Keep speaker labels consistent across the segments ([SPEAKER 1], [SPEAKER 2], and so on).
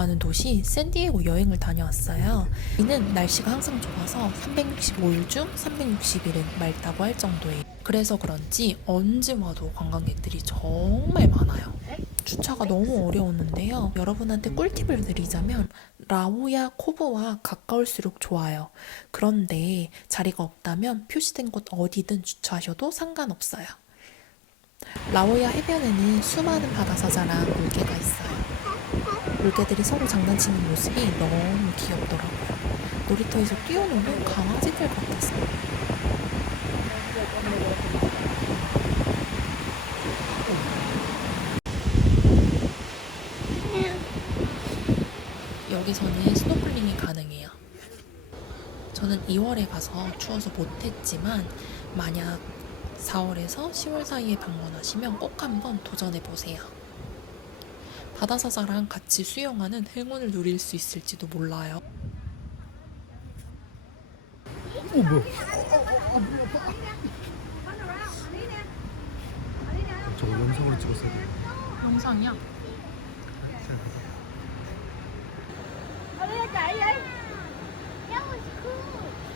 [SPEAKER 1] 좋아하는 도시 샌디에고 여행을 다녀왔어요. 여기는 날씨가 항상 좋아서 365일 중 360일은 맑다고 할 정도예요. 그래서 그런지 언제 와도 관광객들이 정말 많아요. 주차가 너무 어려웠는데요. 여러분한테 꿀팁을 드리자면 라오야 코브와 가까울수록 좋아요. 그런데 자리가 없다면 표시된 곳 어디든 주차하셔도 상관없어요. 라오야 해변에는 수많은 바다사자랑 물개가 있어요. 물개들이 서로 장난치는 모습이 너무 귀엽더라고요. 놀이터에서 뛰어노는 강아지들 같았어요. 여기서는 스노클링이 가능해요. 저는 2월에 가서 추워서 못했지만 만약 4월에서 10월 사이에 방문하시면 꼭 한번 도전해 보세요. 바다사자랑 같이 수영하는 행운을 누릴 수 있을지도 몰라요.
[SPEAKER 2] 어 뭐야? 저거 영상으로 찍었어요.
[SPEAKER 1] 영상이야?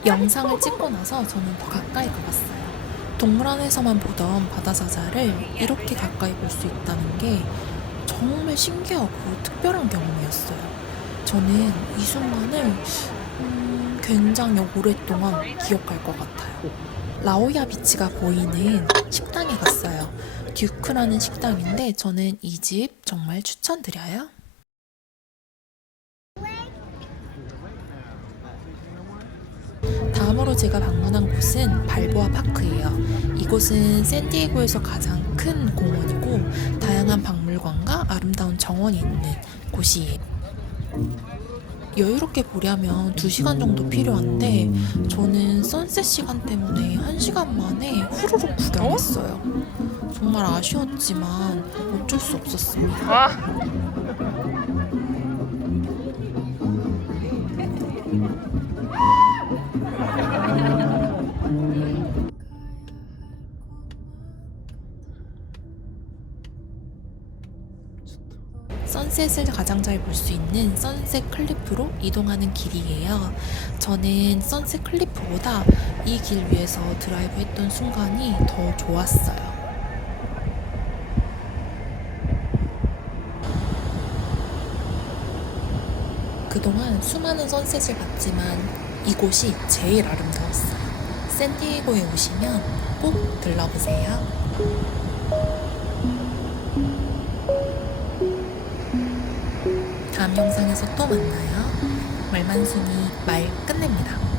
[SPEAKER 1] 영상을 찍고 나서 저는 더 가까이 가봤어요. 동물원에서만 보던 바다사자를 이렇게 가까이 볼 수 있다는 게 정말 신기하고 특별한 경험이었어요. 저는 이 순간을 음, 굉장히 오랫동안 기억할 것 같아요. 라오야 비치가 보이는 식당에 갔어요. 듀크라는 식당인데 저는 이 집 정말 추천드려요. 다음으로 제가 방문한 곳은 발보아 파크예요. 이곳은 샌디에고에서 가장 큰 공원이고 다양한 박물관과 아름다운 정원이 있는 곳이에요. 여유롭게 보려면 2시간 정도 필요한데 저는 선셋 시간 때문에 1시간 만에 후루룩 구경했어요. 정말 아쉬웠지만 어쩔 수 없었습니다. 선셋을 가장 잘 볼 수 있는 선셋 클리프로 이동하는 길이에요. 저는 선셋 클리프보다 이 길 위에서 드라이브 했던 순간이 더 좋았어요. 그동안 수많은 선셋을 봤지만 이곳이 제일 아름다웠어요. 샌디에고에 오시면 꼭 들러보세요. 다음 영상에서 또 만나요. 말만순이 말 끝냅니다.